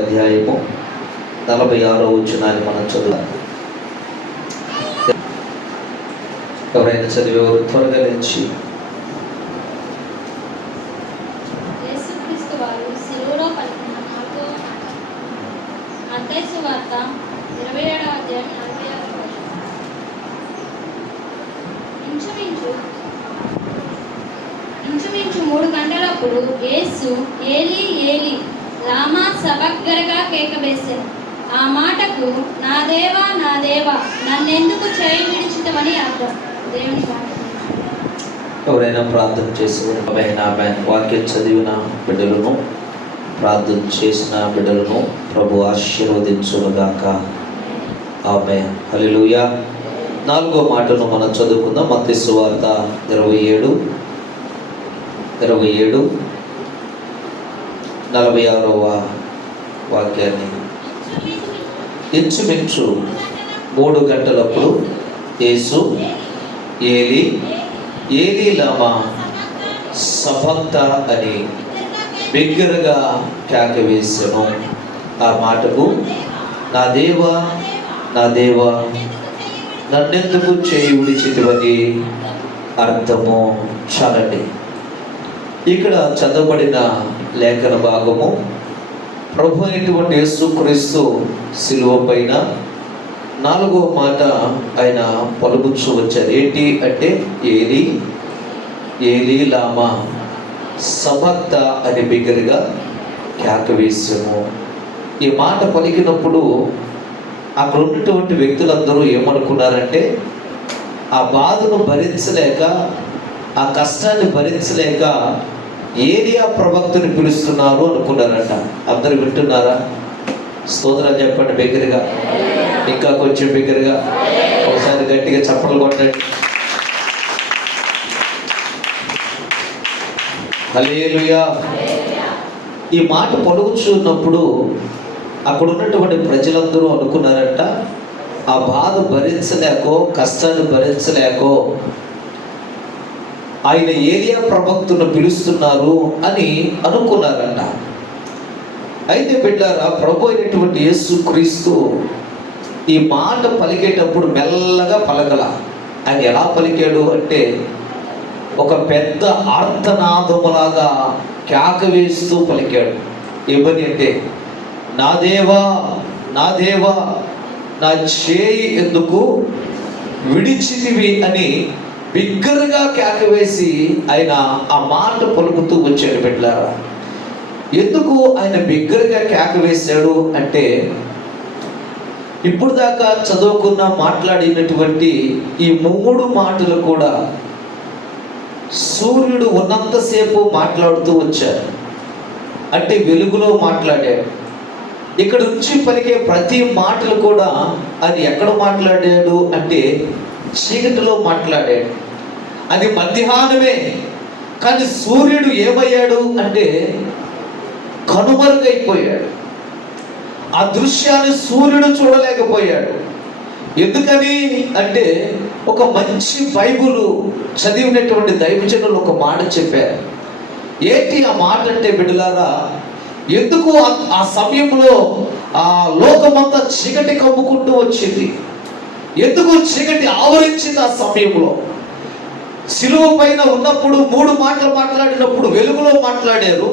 అధ్యాయము 46వ వచనాన్ని మనం చదువుదాం. ఎవరైనా చదివేవారు త్వరగా లేచి. యేసుక్రీస్తు వారు శిలువలో పలికిన నాలుగవ మాట. మత్తయి సువార్త 27వ అధ్యాయం 46వ వచనం. ఇంచుమించు 3 గంటలప్పుడు యేసు ఏలీ ఏలీ లామా సబక్తనీ కేక వేసెను. ఆ మాటకు నా దేవా నా దేవా నన్నెందుకు చేయి విడిచితివని అర్థం. దేవుని మాట. ఎవరైనా ప్రార్థన చేసి వాక్యం చదివిన బిడ్డలను, ప్రార్థన చేసిన బిడ్డలను ప్రభు ఆశీర్వదించునుగాక. ఆమేన్. హల్లెలూయా. 4వ మాటను మనం చదువుకుందాం. మత్తయి సువార్త 27 46వ వాక్యాన్ని. ఇంచుమించు 3 గంటలప్పుడు యేసు ఏలీ ఏలీ లామా సబక్తనీ అని బిగ్గరగా కేక వేసెను. ఆ మాటకు నా దేవా నా దేవా నన్నెందుకు చేయి విడిచితివని అర్థము. చాలండి. ఇక్కడ చదవబడిన లేఖన భాగము ప్రభు అయినటువంటి యేసుక్రీస్తు శిలువ పైన 4వ మాట ఆయన పలుకుచూ వచ్చారు. ఏంటి అంటే ఏలీ ఏలీ లామా సబక్తనీ అని బిగ్గరగా కేక వేసెను. ఈ మాట పలికినప్పుడు అక్కడ ఉన్నటువంటి వ్యక్తులందరూ ఏమనుకున్నారంటే, ఆ బాధను భరించలేక, ఆ కష్టాన్ని భరించలేక ఏలియా ప్రవక్తని పిలుస్తున్నారు అనుకున్నారట. అందరూ వింటున్నారా? స్తోత్రాలు చెప్పండి బిగ్గరగా, ఇంకా కొంచెం బిగ్గరగా, ఒకసారి గట్టిగా చప్పట్లు కొట్టండి. హల్లెలూయా. ఈ మాట పలుకుచున్నప్పుడు అక్కడ ఉన్నటువంటి ప్రజలందరూ అనుకున్నారంట, ఆ బాధ భరించలేకో, కష్టాన్ని భరించలేకో ఆయన ఏలియా ప్రవక్తను పిలుస్తున్నారు అని అనుకున్నారంట. అయితే బిడ్డారా, ప్రభు అయినటువంటి యేసుక్రీస్తు ఈ మాట పలికేటప్పుడు మెల్లగా పలకల. ఆయన ఎలా పలికాడు అంటే, ఒక పెద్ద ఆర్తనాదములాగా కేక వేస్తూ పలికాడు. ఏమని అంటే, నా దేవా నా దేవా నా చేయి ఎందుకు విడిచితివి అని బిగ్గరగా కేక వేసి ఆయన ఆ మాట పలుకుతూ వచ్చాడు. బిడ్డలారా, ఎందుకు ఆయన బిగ్గరగా కేక వేశాడు అంటే, ఇప్పుడు దాకా చదువుకున్న మాట్లాడినటువంటి ఈ 3 మాటలు కూడా సూర్యుడు ఉన్నంతసేపు మాట్లాడుతూ వచ్చారు. అంటే వెలుగులో మాట్లాడాడు. ఇక్కడ నుంచి పలికే ప్రతి మాటలు కూడా అది ఎక్కడ మాట్లాడాడు అంటే చీకటిలో మాట్లాడాడు. అది మధ్యాహ్నమే, కానీ సూర్యుడు ఏమయ్యాడు అంటే కనుమరుగైపోయాడు. ఆ దృశ్యాన్ని సూర్యుడు చూడలేకపోయాడు. ఎందుకని అంటే, ఒక మంచి బైబుల్ చదివినటువంటి దైవజనులు ఒక మాట చెప్పారు. ఏంటి ఆ మాట అంటే బిడ్డలారా, ఎందుకు ఆ సమయంలో ఆ లోకమంతా చీకటి కమ్ముకుంటూ వచ్చింది? ఎందుకు చీకటి ఆవరించింది? ఆ సమయంలో శిలువ పైన ఉన్నప్పుడు 3 మాటలు మాట్లాడినప్పుడు వెలుగులో మాట్లాడారు.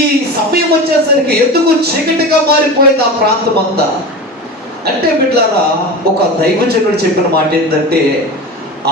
ఈ సమయం వచ్చేసరికి ఎందుకు చీకటిగా మారిపోయింది ఆ ప్రాంతం అంతా అంటే బిడ్డలారా, ఒక దైవజనుడు చెప్పిన మాట ఏంటంటే,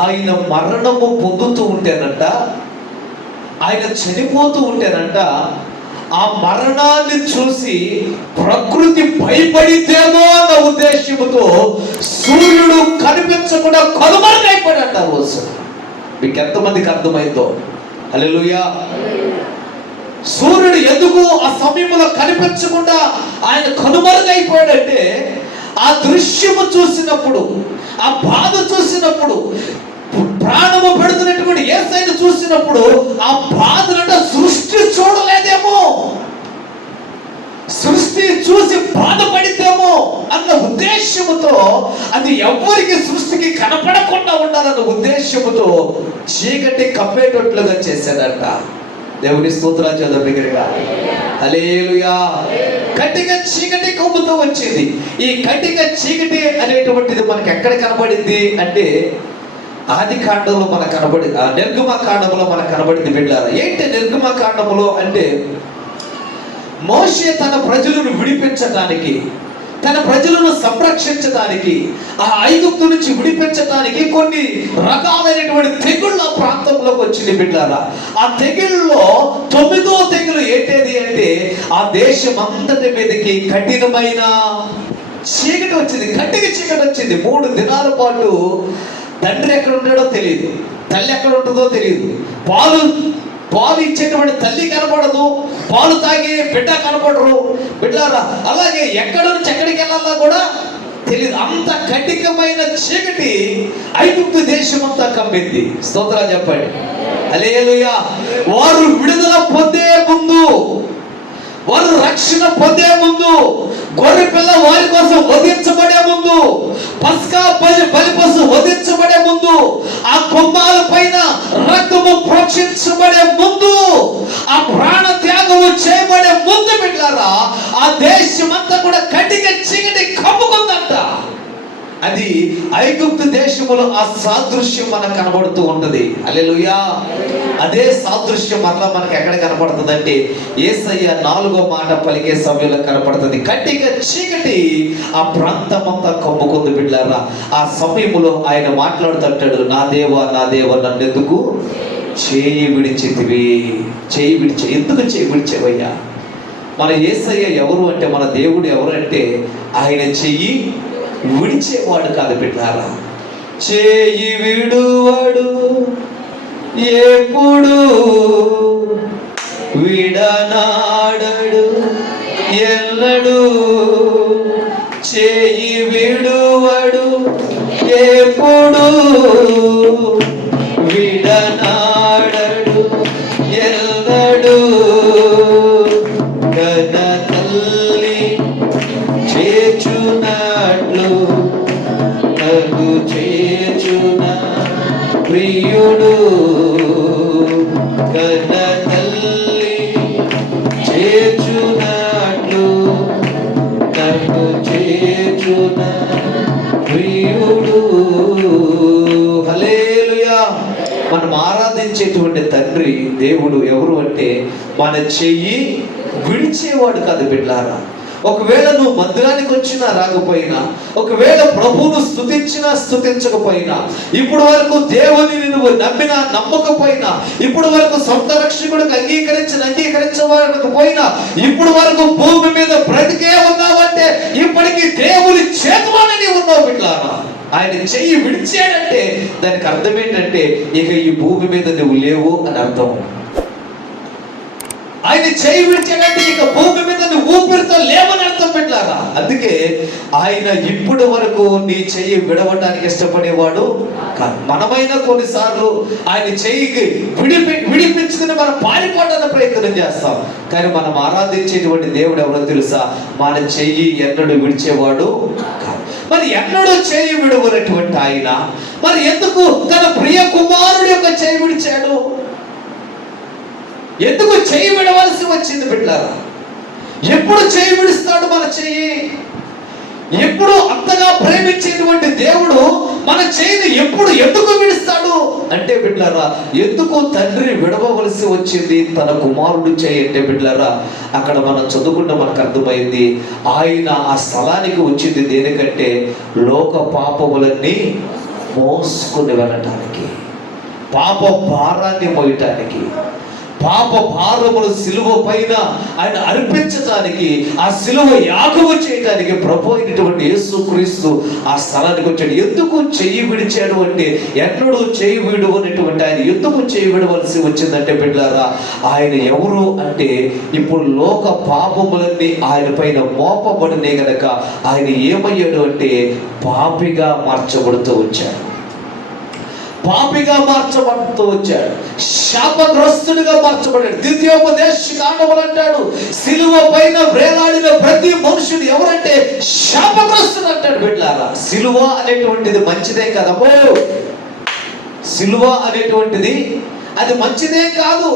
ఆయన మరణము పొందుతూ ఉంటేనంట, ఆయన చనిపోతూ ఉంటేనంట, ఆ మరణాన్ని చూసి ప్రకృతి భయపడితేమో అన్న ఉద్దేశంతో సూర్యుడు కనిపించకుండా కనుమరుగైపోయాడంట ఆ రోజు. మీకు ఎంతమందికి అర్థమైందో? హల్లెలూయా. సూర్యుడు ఎందుకు ఆ సమయంలో కనిపించకుండా ఆయన కనుమరుగైపోయాడంటే, ఆ దృశ్యము చూసినప్పుడు, ఆ బాధ చూసినప్పుడు, ప్రాణము పెడుతున్నటువంటి యేసయ్యను చూసినప్పుడు ఆ బాధనంట సృష్టి చూడలేదేమో, సృష్టి చూసి బాధపడితేమో అన్న ఉద్దేశముతో, అది ఎవరికి సృష్టికి కనపడకుండా ఉండాలన్న ఉద్దేశముతో చీకటి కప్పేటట్లుగా చేశాడంట. దేవుని స్తోత్రాలు చేద్దాం దగ్గరగా. హల్లెలూయా. కటిక చీకటి కమ్ముతూ వచ్చింది. ఈ కటిక చీకటి అనేటువంటిది మనకి ఎక్కడ కనబడింది అంటే ఆది కాండంలో మనకు కనబడింది, నిర్గమకాండంలో మనకు కనబడింది బిడ్డలారా. ఏంటి నిర్గమకాండంలో అంటే మోషే తన ప్రజలను విడిపించడానికి, తన ప్రజలను సంరక్షించడానికి, ఆ ఐగుప్తు నుంచి విడిపించడానికి కొన్ని రకాలైనటువంటి తెగుళ్ళ ప్రాంతంలోకి వచ్చింది బిడ్డలారా. ఆ తెగుళ్ళలో 9వ తెగులు ఏంటేది అంటే ఆ దేశం అంతటి మీదకి కఠినమైన చీకటి వచ్చింది, కట్టిక చీకటి వచ్చింది. 3 దినాల పాటు తండ్రి ఎక్కడ ఉంటాడో తెలియదు, తల్లి ఎక్కడ ఉంటుందో తెలియదు, పాలు ఇచ్చేటువంటి తల్లి కనపడదు, పాలు తాగే బిడ్డ కనపడరు బిడ్డలారా. అలాగే ఎక్కడ నుంచి ఎక్కడికి వెళ్ళాలో కూడా తెలియదు. అంత కఠినమైన చీకటి ఐగుప్తు దేశం అంతా కమ్మింది. స్తోత్రాలు చెప్పండి. హల్లెలూయా. వారు విడుదల పొందే ముందు, వారు రక్షణ పొందే ముందు, గొర్రె పిల్ల వారి కోసం వధించబడే ముందు, పస్కా బలి పశు వధించబడే ముందు, ఆ కొమ్మాల పైన రక్తము ప్రోక్షించబడే ముందు, ఆ ప్రాణ త్యాగము చేయబడే ముందు బిడ్డలారా ఆ దేశం అంతా కూడా కటిక చీకటి కమ్ముకుందంట. అది ఐగుప్తు దేశములో ఆ సాదృశ్యం మనకు కనబడుతూ ఉంటది. హల్లెలూయా. అదే సాదృశ్యం మరలా మనకు ఎక్కడ కనపడుతుంది అంటే యేసయ్య 4వ మాట పలికే సమయంలో కనపడుతుంది. కట్టిక చీకటి ఆ ప్రాంతం అంతా కమ్ముకుంది బిడ్డలారా. ఆ సమయంలో ఆయన మాట్లాడుతుంటాడు, నా దేవా నా దేవా నన్నెందుకు చేయి విడిచితివి, చేయి విడిచి, ఎందుకు చేయి విడిచేవయ్యా? మన యేసయ్య ఎవరు అంటే, మన దేవుడు ఎవరు అంటే ఆయన చెయ్యి విడిచేవాడు కాదు బిడ్డలారా. చేయి విడువాడు, ఎప్పుడు విడనాడడు, ఎన్నడు చేయి విడువాడు, ఎప్పుడు విడనాడడు, ఎన్నడు గన తల్లి చేచునట్లు నన్ను చేచున ప్రియుడు, కన్న తల్లి చేచునట్లు నన్ను చేచున ప్రియుడు. హల్లెలూయా. మనం ఆరాధించేటువంటి తండ్రి దేవుడు ఎవరు అంటే మన చెయ్యి విడిచేవాడు కాదు బిడ్డలారా. ఒకవేళ నువ్వు మందిరానికి వచ్చినా రాకపోయినా, ఒకవేళ ప్రభువును స్తుతించినా స్తుతించకపోయినా, ఇప్పుడు వరకు దేవుని నువ్వు నమ్మినా నమ్మకపోయినా, ఇప్పుడు వరకు సొంత రక్షకుడికి అంగీకరించకపోయినా, ఇప్పుడు వరకు భూమి మీద బ్రతికే ఉన్నావంటే ఇప్పటికీ దేవుని చేతిలోనే నీవు ఉన్నావు బిడ్డలారా. ఆయన చెయ్యి విడిచాడంటే దానికి అర్థం ఏంటంటే ఇక ఈ భూమి మీద నువ్వు లేవు అని అర్థం. ఆయన చేయి విడిచాడంటే ఇక భూమి మీద నువ్వు ఊపిరితో లేవని అర్థం పెట్టారా. అందుకే ఆయన ఇప్పటి వరకు నీ చెయ్యి విడవడానికి ఇష్టపడేవాడు కాదు. మనమైనా కొన్నిసార్లు ఆయన చెయ్యికి విడిపించుకుని మనం పారిపోవడానికి ప్రయత్నం చేస్తాం. కానీ మనం ఆరాధించేటువంటి దేవుడు ఎవరో తెలుసా? మన చెయ్యి ఎన్నడూ విడిచేవాడు కాదు. మరి ఎన్నడూ చెయ్యి విడవనటువంటి ఆయన మరి ఎందుకు తన ప్రియ కుమారుడు యొక్క చెయ్యి విడిచాడు? ఎందుకు చెయ్యి విడవలసి వచ్చింది బిడ్డలారా? ఎప్పుడు చెయ్యి విడుస్తాడు మన చెయ్యి? ఎప్పుడు అంతగా ప్రేమించేటువంటి దేవుడు మన చెయ్యిని ఎప్పుడు ఎందుకు విడుస్తాడు అంటే బిడ్డలారా, ఎందుకు తండ్రి విడవవలసి వచ్చింది తన కుమారుడు చెయ్యి అంటే బిడ్డలారా, అక్కడ మనం చదువుకుంటే మనకు అర్థమైంది. ఆయన ఆ స్థలానికి వచ్చింది దేనికంటే లోక పాపములన్నీ మోసుకుని వెళ్ళటానికి, పాప భారాన్ని మోయటానికి, పాప భారములు సిలువ పైన ఆయన అర్పించడానికి, ఆ సిలువ యాగము చేయడానికి ప్రభు అయినటువంటి యేసుక్రీస్తు ఆ స్థలానికి వచ్చాడు. ఎందుకు చెయ్యి విడిచాడు అంటే, ఎన్నడూ చెయ్యి విడవనటువంటి ఆయన ఎందుకు చెయ్యి విడవలసి వచ్చిందంటే బిడ్డలారా, ఆయన ఎవరు అంటే ఇప్పుడు లోక పాపములన్నీ ఆయన పైన మోపబడినే గనక ఆయన ఏమయ్యాడు అంటే పాపిగా మార్చబడుతూ వచ్చాడు, పాపిగా మార్చబడుతూ వచ్చాడు, శాపగ్రస్తుడిగా మార్చబడ్డాడు. ద్వితీయోపదేశ కాండములు అంటాడు, సిలువ పైన వేలాడిన ప్రతి మనుషుడు ఎవరంటే శాపగ్రస్తుడు అంటాడు బిడ్డలారా. సిలువ అనేటువంటిది మంచిదే కదమ్మో, సిలువ అనేటువంటిది అది మంచిదే కాదు.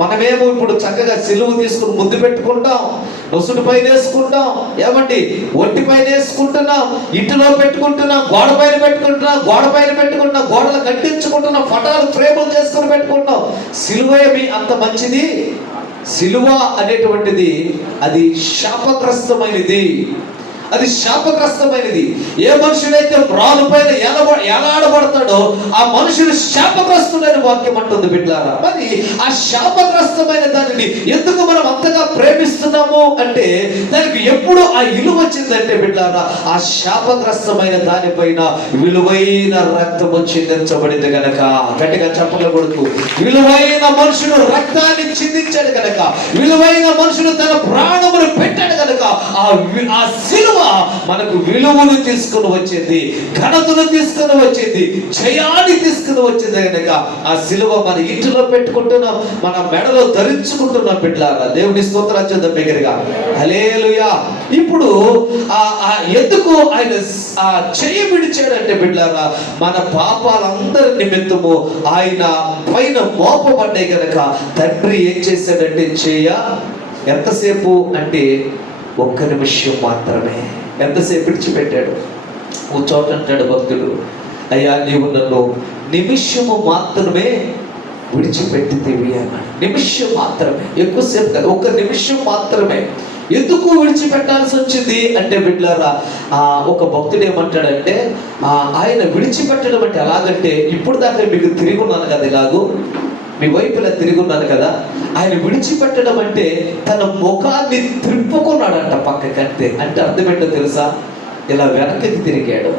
మనమేమో ఇప్పుడు చక్కగా సిలువ తీసుకుని ముందు పెట్టుకుంటాం, నొసుడు పైన వేసుకుంటాం, ఏమండి ఒంటి పైన వేసుకుంటున్నాం, ఇంటిలో పెట్టుకుంటున్నాం, గోడ పైన పెట్టుకుంటున్నాం, గోడలు కట్టించుకుంటున్నాం, ఫటాలు ఫ్రేములు చేసుకుని పెట్టుకుంటాం. సిలువ ఏమి అంత మంచిది? సిలువ అనేటువంటిది అది శాపగ్రస్తమైనది, అది శాపగ్రస్తమైనది. ఏ మనుషుడైతే రాను పైన ఎలాడబడతాడో ఆ మనుషుడు శాపగ్రస్తుడైన వాక్యం అంటుంది బిడ్డలారా. మరి ఆ శాపగ్రస్తమైన దానిని ఎందుకు మనం అంతగా ప్రేమిస్తున్నాము అంటే దానికి ఎప్పుడు ఆ విలువ వచ్చిందంటే బిడ్డలారా, ఆ శాపగ్రస్తమైన దానిపైన విలువైన రక్తము చిందించబడింది కనుక. గట్టిగా చెప్పకూడదు. విలువైన మనుషుడు రక్తాన్ని చిందించాడు కనుక, విలువైన మనుషుడు తన ప్రాణమును పెట్టాడు కనుక ఆ సిలువ మనకు విలువను తీసుకుని వచ్చింది, ఘనతను తీసుకుని వచ్చింది, జయాన్ని తీసుకుని వచ్చింది కనుక ఆ సిలువ మన ఇంటిలో పెట్టుకుంటున్నాం, మన మెడలో ధరించుకుంటున్నాం బిడ్డలారా. దేవుని స్తోత్రం చేద్దాం బిగ్గరగా, హల్లెలూయా. ఇప్పుడు ఎందుకు ఆయన చెయ్యి విడిచాడంటే బిడ్డలారా, మన పాపాలందరి నిమిత్తము ఆయన పైన మోపబడ్డాయి కనుక తండ్రి ఏం చేశాడంటే ఎంతసేపు అంటే 1 నిమిషం మాత్రమే. ఎంతసేపు విడిచిపెట్టాడు? చోట అంటాడు భక్తుడు, అయ్యా నీవు నన్ను నిమిషము మాత్రమే విడిచిపెట్టితివి అన్నాడు. నిమిషం మాత్రమే, ఎక్కువసేపు కాదు, 1 నిమిషం మాత్రమే. ఎందుకు విడిచిపెట్టాల్సి వచ్చింది అంటే బిడ్డలారా, ఒక భక్తుడు ఏమంటాడంటే ఆయన విడిచిపెట్టడం అంటే ఎలాగంటే, ఇప్పుడు దాకా మీకు తిరిగి ఉన్నాను కదా, ఇలాగూ మీ వైపు ఇలా తిరిగి ఉన్నాను కదా, ఆయన విడిచిపెట్టడం అంటే తన ముఖాన్ని త్రిప్పుకున్నాడంట పక్కకంటే. అంటే అర్థం ఏంటో తెలుసా? ఇలా వెనక్కి తిరిగాడు.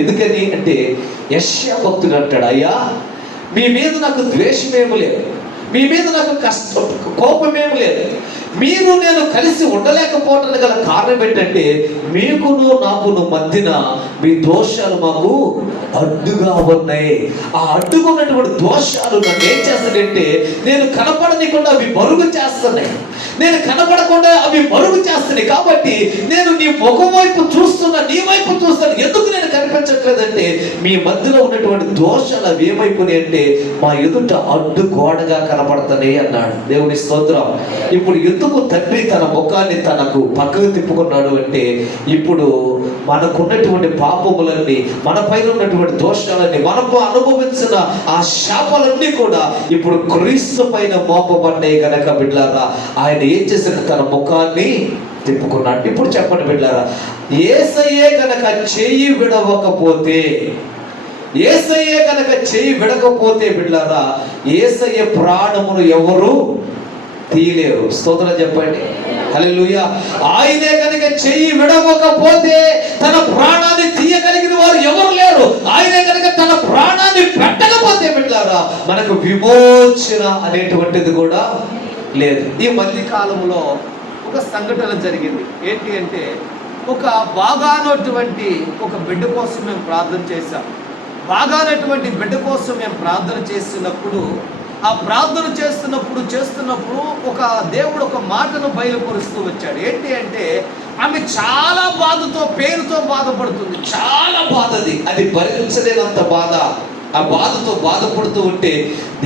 ఎందుకని అంటే యెషయా భక్తుడు అంటాడు, అయ్యా మీ మీద నాకు ద్వేషమేమి లేదు, మీ మీద నాకు కోపమేమి లేదు, మీరు నేను కలిసి ఉండలేకపోవటానికి గల కారణం ఏంటంటే మీకును నాకును మధ్యన మీ దోషాలు మాకు అడ్డుగా ఉన్నాయి. ఆ అడ్డుగా ఉన్నటువంటి దోషాలు నన్ను ఏం చేస్తాడంటే నేను కనపడనీయకుండా అవి మరుగు చేస్తున్నాయి, నేను కనపడకుండా అవి మరుగు చేస్తున్నాయి. కాబట్టి నేను నీ ముఖం వైపు చూస్తున్నా, నీ వైపు చూస్తాను. ఎందుకు నేను కనిపించట్లేదంటే మీ మధ్యలో ఉన్నటువంటి దోషాలు అవి ఏమైపోయినాయి అంటే మా ఎదుట అడ్డు గోడగా కనపడుతున్నాయి అన్నాడు. దేవుని స్తోత్రం. ఇప్పుడు ఎందుకు తండ్రి తన ముఖాన్ని తనకు పక్కకు తిప్పుకున్నాడు అంటే ఇప్పుడు మనకున్నటువంటి పాపములన్నీ, మన పైన ఉన్నటువంటి దోషాలన్నీ, మనకు అనుభవించిన ఆ శాపాలన్నీ కూడా ఇప్పుడు క్రీస్తు పైన మోపబడ్డాయి కనుక బిడ్డలారా, ఆయన ఏం చేశాడు? తన ముఖాన్ని తిప్పుకున్నాడు. ఇప్పుడు చెప్పండి బిడ్డలారా, యేసయ్యే కనుక చెయ్యి విడవకపోతే, యేసయ్యే కనుక చెయ్యి విడకపోతే బిడ్డలారా, యేసయ్య ప్రాణమును ఎవరు తీయలేరు. స్తోత్రం చెప్పండి, హల్లెలూయా. ఆయనే కనుక చెయ్యి విడవకపోతే తన ప్రాణాన్ని తీయగలిగిన వారు ఎవరు లేరు. ఆయనే కనుక తన ప్రాణాన్ని పెట్టకపోతే బిడ్డలారా మనకు విమోచన అనేటువంటిది కూడా లేదు. ఈ మధ్య కాలంలో ఒక సంఘటన జరిగింది. ఏంటి అంటే ఒక బాగానటువంటి ఒక బిడ్డ కోసం మేము ప్రార్థన చేశాం. బాగానటువంటి బిడ్డ కోసం మేము ప్రార్థన చేస్తున్నప్పుడు ఆ ప్రార్థన చేస్తున్నప్పుడు ఒక దేవుడు ఒక మాటను బయలుపరుస్తూ వచ్చాడు. ఏంటి అంటే ఆమె చాలా బాధతో, పేరుతో బాధపడుతుంది. చాలా బాధది, అది భరించలేనంత బాధ. ఆ బాధతో బాధపడుతూ ఉంటే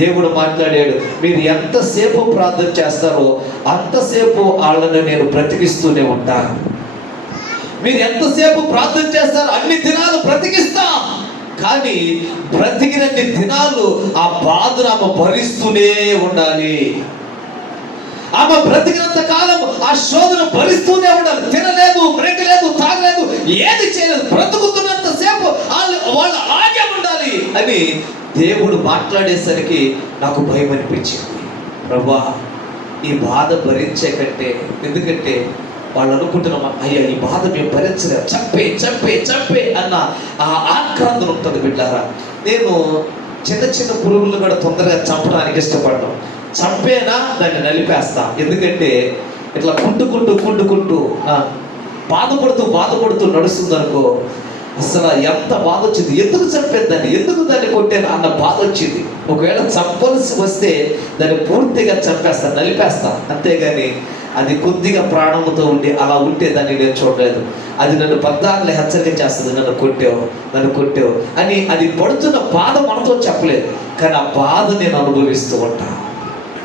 దేవుడు మాట్లాడాడు, మీరు ఎంతసేపు ప్రార్థన చేస్తారో అంతసేపు వాళ్ళని నేను బ్రతికిస్తూనే ఉంటాను. మీరు ఎంతసేపు ప్రార్థన చేస్తారో అన్ని దినాలు బ్రతికిస్తా, కానీ బ్రతికినన్ని దినాలు ఆ బాధను ఆమె భరిస్తూనే ఉండాలి. ఆమె బ్రతికినంత కాలం ఆ శోధన భరిస్తూనే ఉండాలి. తినలేదు, బ్రేకలేదు, తాగలేదు, ఏది చేయలేదు, బ్రతుకుతున్నంత సేపు వాళ్ళు అలాగే ఉండాలి అని దేవుడు మాట్లాడేసరికి నాకు భయం అనిపించింది. ప్రభువా, ఈ బాధ భరించే కంటే, ఎందుకంటే వాళ్ళు అనుకుంటున్నాం, అయ్యా ఈ బాధ మేము భరించలేము, చంపే అన్న ఆ ఆక్రాంతం ఉంటుంది బిడ్డారా. నేను చిన్న పురుగులు కూడా తొందరగా చంపడానికి ఇష్టపడను. చంపేనా దాన్ని నలిపేస్తా. ఎందుకంటే ఇట్లా కుంటుకుంటూ బాధపడుతూ నడుస్తుంది అనుకో, అసలు ఎంత బాధ వచ్చింది. ఎందుకు చంపేద్దాన్ని, ఎందుకు దాన్ని కొట్టాను అన్న బాధ వచ్చింది. ఒకవేళ చంపవలసి వస్తే దాన్ని పూర్తిగా చంపేస్తా, నలిపేస్తా. అంతేగాని అది కొద్దిగా ప్రాణముతో ఉండి అలా ఉంటే దాన్ని నేను చూడలేదు. అది నన్ను పద్దార్లు హెచ్చరిక చేస్తుంది, నన్ను కొట్టావు అని. అది పడుతున్న బాధ మనతో చెప్పలేదు, కానీ ఆ బాధ నేను అనుభవిస్తూ ఉంటా.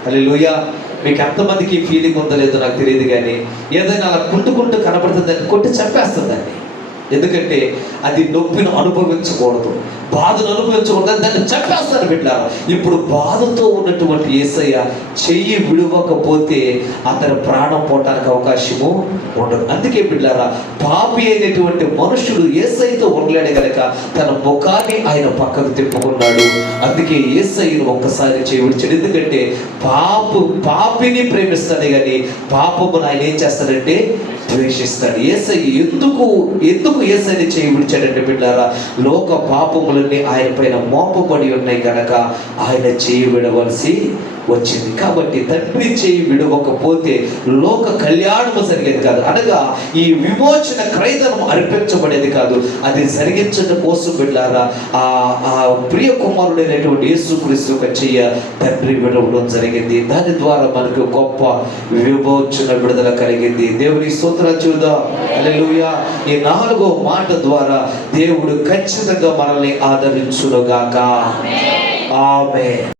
హల్లెలూయా. మీకు ఎంతమందికి ఫీలింగ్ ఉందో లేదో నాకు తెలియదు, కానీ ఏదైనా అలా కుంటుకుంటూ కనపడుతుందని కొట్టి చంపేస్తుందండి. ఎందుకంటే అది నొప్పిని అనుభవించకూడదు, బాధను అనుభవించకూడదు, దాన్ని చంపేస్తారు బిడ్డలారా. ఇప్పుడు బాధతో ఉన్నటువంటి యేసయ్య చెయ్యి విడవకపోతే అతని ప్రాణం పోవటానికి అవకాశము ఉండదు. అందుకే బిడ్డలారా, పాపి అయినటువంటి మనుషుడు యేసయ్యతో ఉండలేడు కనుక తన ముఖాన్ని ఆయన పక్కకు తిప్పుకున్నాడు. అందుకే యేసయ్యను ఒక్కసారి చేయి విడిచాడు. ఎందుకంటే పాపిని ప్రేమిస్తాడు, కానీ పాపమును ఆయన ఏం చేస్తాడంటే ద్వేషిస్తాడు. యేసయ్య ఎందుకు యేసయ్యని చేయి విడిచాడంటే బిడ్డలారా, లోక పాపములన్నీ ఆయన పైన మోపబడి ఉన్నాయి కనుక ఆయన చేయి విడవలసి వచ్చింది. కాబట్టి తండ్రి చేయి విడవకపోతే లోక కళ్యాణము జరిగేది కాదు, అనగా ఈ విమోచన క్రైదనం అర్పించబడేది కాదు. అది జరిగించడం కోసం బిడ్డలారా ఆ ప్రియ కుమారుడైనటువంటి యేసుక్రీస్తు యొక్క చెయ్య తండ్రి విడవడం జరిగింది. దాని ద్వారా మనకు గొప్ప విమోచన విడుదల కలిగింది. దేవుని స్తోత్రం చూద్దాం. హల్లెలూయా. ఈ 4వ మాట ద్వారా దేవుడు ఖచ్చితంగా మనల్ని ఆదరించునుగాక. ఆమేన్.